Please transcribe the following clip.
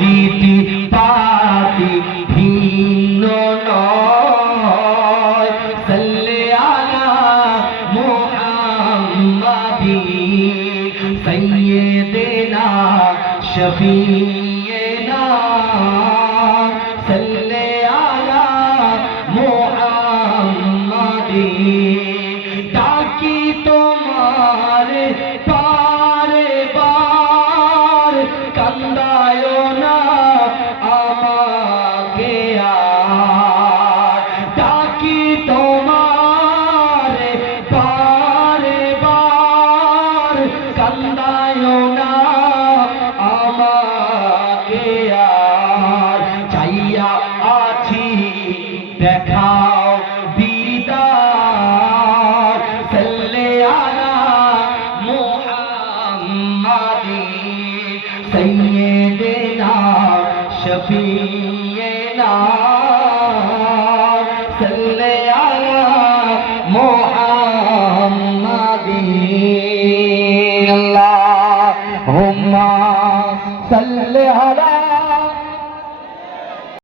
রীতি পাতি ভিন্ন নয় সাল্লি আলা মুহাম্মাদিন সাইয়্যিদিনা শফিয়িনা সাল্লি আলা মুহাম্মাদিন ডাকি তোমার বারে বার কান্দায় না আমাকে আর ডাকি তোমার বারে বার কান্দায় না আমাকে আর চাইয়া আছি দেখাও দিদার সাল্লি আলা মুহাম্মাদিন সাইয়্যিদিনা শফিয়িনা সাল্লি আলা মুহাম্মাদিন আল্লাহুম্মা সাল্লি